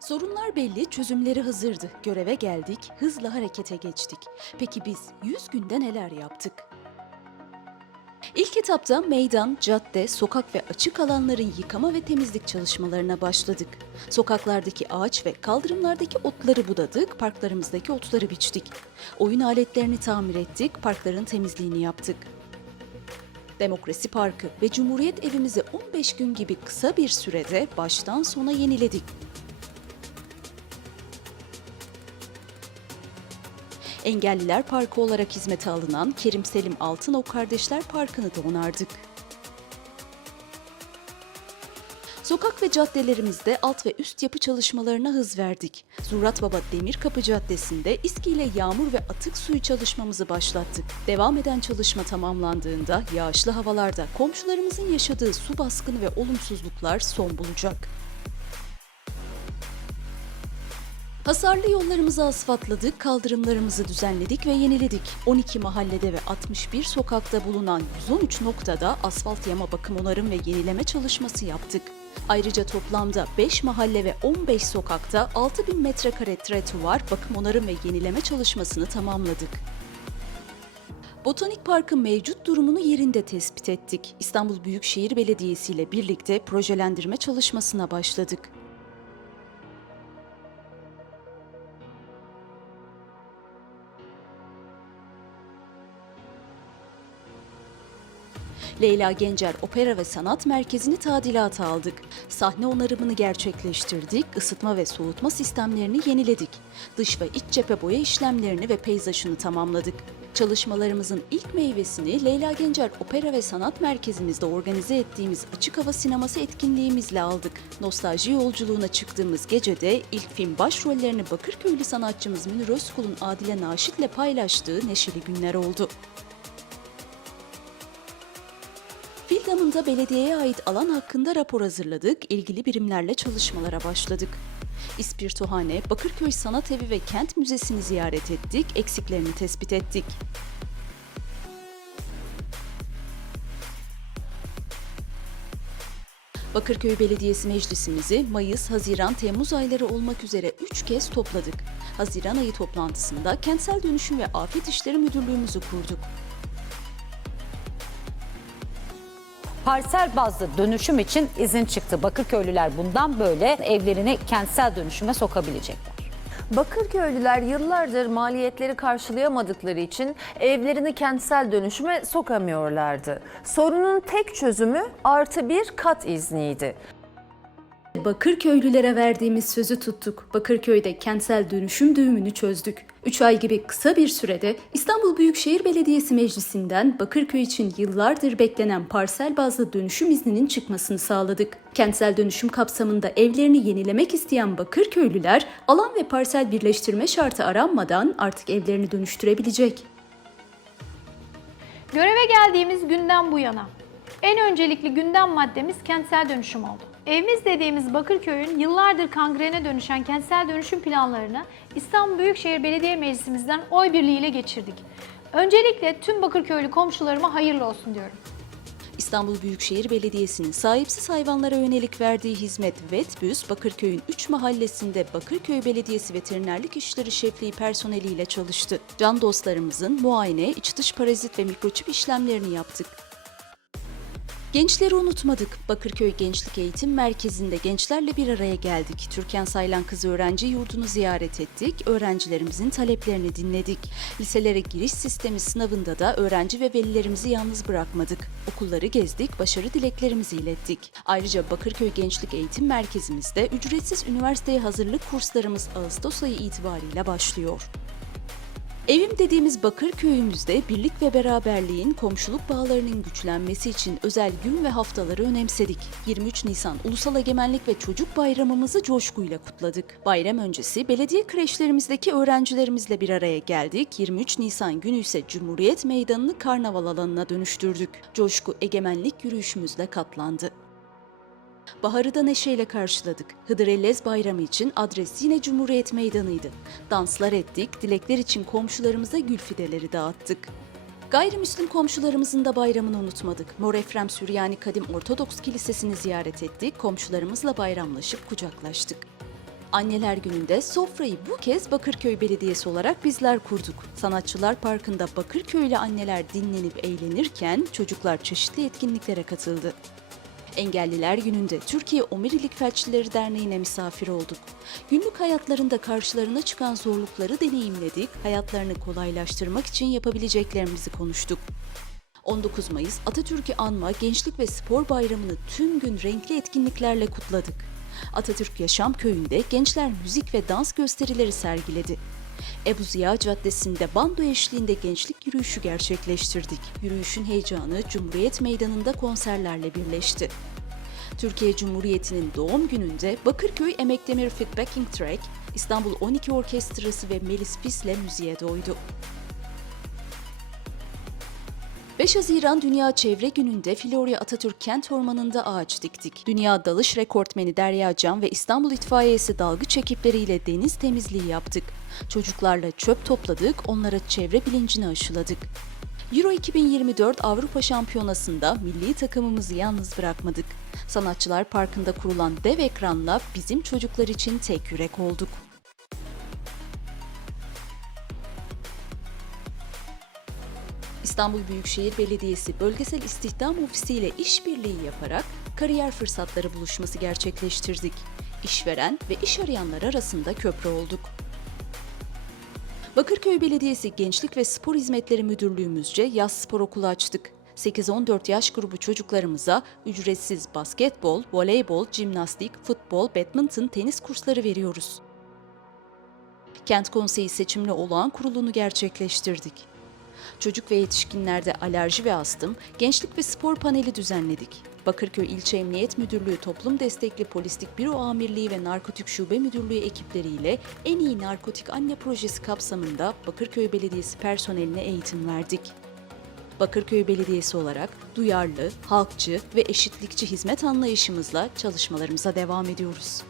Sorunlar belli, çözümleri hazırdı. Göreve geldik, hızla harekete geçtik. Peki biz 100 günde neler yaptık? İlk etapta meydan, cadde, sokak ve açık alanların yıkama ve temizlik çalışmalarına başladık. Sokaklardaki ağaç ve kaldırımlardaki otları budadık, parklarımızdaki otları biçtik. Oyun aletlerini tamir ettik, parkların temizliğini yaptık. Demokrasi Parkı ve Cumhuriyet evimizi 15 gün gibi kısa bir sürede baştan sona yeniledik. Engelliler Parkı olarak hizmete alınan Kerim Selim Altınok Kardeşler Parkı'nı da onardık. Sokak ve caddelerimizde alt ve üst yapı çalışmalarına hız verdik. Zurrat Baba Demirkapı Caddesi'nde İSKİ ile yağmur ve atık suyu çalışmamızı başlattık. Devam eden çalışma tamamlandığında yağışlı havalarda komşularımızın yaşadığı su baskını ve olumsuzluklar son bulacak. Hasarlı yollarımızı asfaltladık, kaldırımlarımızı düzenledik ve yeniledik. 12 mahallede ve 61 sokakta bulunan 113 noktada asfalt yama bakım onarım ve yenileme çalışması yaptık. Ayrıca toplamda 5 mahalle ve 15 sokakta 6000 metrekare tretuvar bakım onarım ve yenileme çalışmasını tamamladık. Botanik Park'ın mevcut durumunu yerinde tespit ettik. İstanbul Büyükşehir Belediyesi ile birlikte projelendirme çalışmasına başladık. Leyla Gencer Opera ve Sanat Merkezi'ni tadilata aldık. Sahne onarımını gerçekleştirdik, ısıtma ve soğutma sistemlerini yeniledik. Dış ve iç cephe boya işlemlerini ve peyzajını tamamladık. Çalışmalarımızın ilk meyvesini Leyla Gencer Opera ve Sanat Merkezimizde organize ettiğimiz açık hava sineması etkinliğimizle aldık. Nostalji yolculuğuna çıktığımız gecede ilk film başrollerini Bakırköylü sanatçımız Münir Özkul'un Adile Naşit'le paylaştığı neşeli günler oldu. Fil damında belediyeye ait alan hakkında rapor hazırladık, ilgili birimlerle çalışmalara başladık. İspirtohane, Bakırköy Sanat Evi ve Kent Müzesi'ni ziyaret ettik, eksiklerini tespit ettik. Bakırköy Belediyesi Meclisimizi Mayıs, Haziran, Temmuz ayları olmak üzere 3 kez topladık. Haziran ayı toplantısında Kentsel Dönüşüm ve Afet İşleri Müdürlüğümüzü kurduk. Parsel bazlı dönüşüm için izin çıktı. Bakırköylüler bundan böyle evlerini kentsel dönüşüme sokabilecekler. Bakırköylüler yıllardır maliyetleri karşılayamadıkları için evlerini kentsel dönüşüme sokamıyorlardı. Sorunun tek çözümü artı bir kat izniydi. Bakırköylülere verdiğimiz sözü tuttuk. Bakırköy'de kentsel dönüşüm düğümünü çözdük. 3 ay gibi kısa bir sürede İstanbul Büyükşehir Belediyesi Meclisi'nden Bakırköy için yıllardır beklenen parsel bazlı dönüşüm izninin çıkmasını sağladık. Kentsel dönüşüm kapsamında evlerini yenilemek isteyen Bakırköylüler alan ve parsel birleştirme şartı aranmadan artık evlerini dönüştürebilecek. Göreve geldiğimiz günden bu yana en öncelikli gündem maddemiz kentsel dönüşüm oldu. Evimiz dediğimiz Bakırköy'ün yıllardır kangrene dönüşen kentsel dönüşüm planlarını İstanbul Büyükşehir Belediye Meclisimizden oy birliğiyle geçirdik. Öncelikle tüm Bakırköylü komşularıma hayırlı olsun diyorum. İstanbul Büyükşehir Belediyesi'nin sahipsiz hayvanlara yönelik verdiği hizmet Vetbüs, Bakırköy'ün 3 mahallesinde Bakırköy Belediyesi Veterinerlik İşleri Şefliği personeliyle çalıştı. Can dostlarımızın muayene, iç dış parazit ve mikroçip işlemlerini yaptık. Gençleri unutmadık. Bakırköy Gençlik Eğitim Merkezi'nde gençlerle bir araya geldik. Türkan Saylan Kızı Öğrenci Yurdu'nu ziyaret ettik. Öğrencilerimizin taleplerini dinledik. Liselere giriş sistemi sınavında da öğrenci ve velilerimizi yalnız bırakmadık. Okulları gezdik, başarı dileklerimizi ilettik. Ayrıca Bakırköy Gençlik Eğitim Merkezimizde ücretsiz üniversiteye hazırlık kurslarımız Ağustos ayı itibariyle başlıyor. Evim dediğimiz Bakırköy'ümüzde birlik ve beraberliğin, komşuluk bağlarının güçlenmesi için özel gün ve haftaları önemsedik. 23 Nisan Ulusal Egemenlik ve Çocuk Bayramımızı coşkuyla kutladık. Bayram öncesi belediye kreşlerimizdeki öğrencilerimizle bir araya geldik. 23 Nisan günü ise Cumhuriyet Meydanı'nı karnaval alanına dönüştürdük. Coşku egemenlik yürüyüşümüzle katlandı. Baharı da neşeyle karşıladık. Hıdrellez Bayramı için adres yine Cumhuriyet Meydanı'ydı. Danslar ettik, dilekler için komşularımıza gül fideleri dağıttık. Gayrimüslim komşularımızın da bayramını unutmadık. Mor Efrem Süryani Kadim Ortodoks Kilisesi'ni ziyaret ettik, komşularımızla bayramlaşıp kucaklaştık. Anneler Günü'nde sofrayı bu kez Bakırköy Belediyesi olarak bizler kurduk. Sanatçılar Parkı'nda Bakırköylü anneler dinlenip eğlenirken çocuklar çeşitli etkinliklere katıldı. Engelliler Günü'nde Türkiye Omurilik Felçlileri Derneği'ne misafir olduk. Günlük hayatlarında karşılarına çıkan zorlukları deneyimledik, hayatlarını kolaylaştırmak için yapabileceklerimizi konuştuk. 19 Mayıs Atatürk'ü anma Gençlik ve Spor Bayramı'nı tüm gün renkli etkinliklerle kutladık. Atatürk Yaşam Köyü'nde gençler müzik ve dans gösterileri sergiledi. Ebu Ziya Caddesi'nde bando eşliğinde gençlik yürüyüşü gerçekleştirdik. Yürüyüşün heyecanı Cumhuriyet Meydanı'nda konserlerle birleşti. Türkiye Cumhuriyeti'nin doğum gününde Bakırköy Emekdemir Fit Backing Track, İstanbul 12 Orkestrası ve Melis Pis'le müziğe doydu. 5 Haziran Dünya Çevre Günü'nde Florya Atatürk Kent Ormanı'nda ağaç diktik. Dünya dalış rekortmeni Derya Can ve İstanbul İtfaiyesi dalgıç ekipleriyle deniz temizliği yaptık. Çocuklarla çöp topladık, onlara çevre bilincini aşıladık. Euro 2024 Avrupa Şampiyonası'nda milli takımımızı yalnız bırakmadık. Sanatçılar Parkı'nda kurulan dev ekranla bizim çocuklar için tek yürek olduk. İstanbul Büyükşehir Belediyesi Bölgesel İstihdam Ofisi ile işbirliği yaparak kariyer fırsatları buluşması gerçekleştirdik. İşveren ve iş arayanlar arasında köprü olduk. Bakırköy Belediyesi Gençlik ve Spor Hizmetleri Müdürlüğümüzce yaz spor okulu açtık. 8-14 yaş grubu çocuklarımıza ücretsiz basketbol, voleybol, jimnastik, futbol, badminton, tenis kursları veriyoruz. Kent Konseyi seçimli olağan kurulunu gerçekleştirdik. Çocuk ve yetişkinlerde alerji ve astım, gençlik ve spor paneli düzenledik. Bakırköy İlçe Emniyet Müdürlüğü Toplum Destekli Polislik Büro Amirliği ve Narkotik Şube Müdürlüğü ekipleriyle En İyi Narkotik Anne Projesi kapsamında Bakırköy Belediyesi personeline eğitim verdik. Bakırköy Belediyesi olarak duyarlı, halkçı ve eşitlikçi hizmet anlayışımızla çalışmalarımıza devam ediyoruz.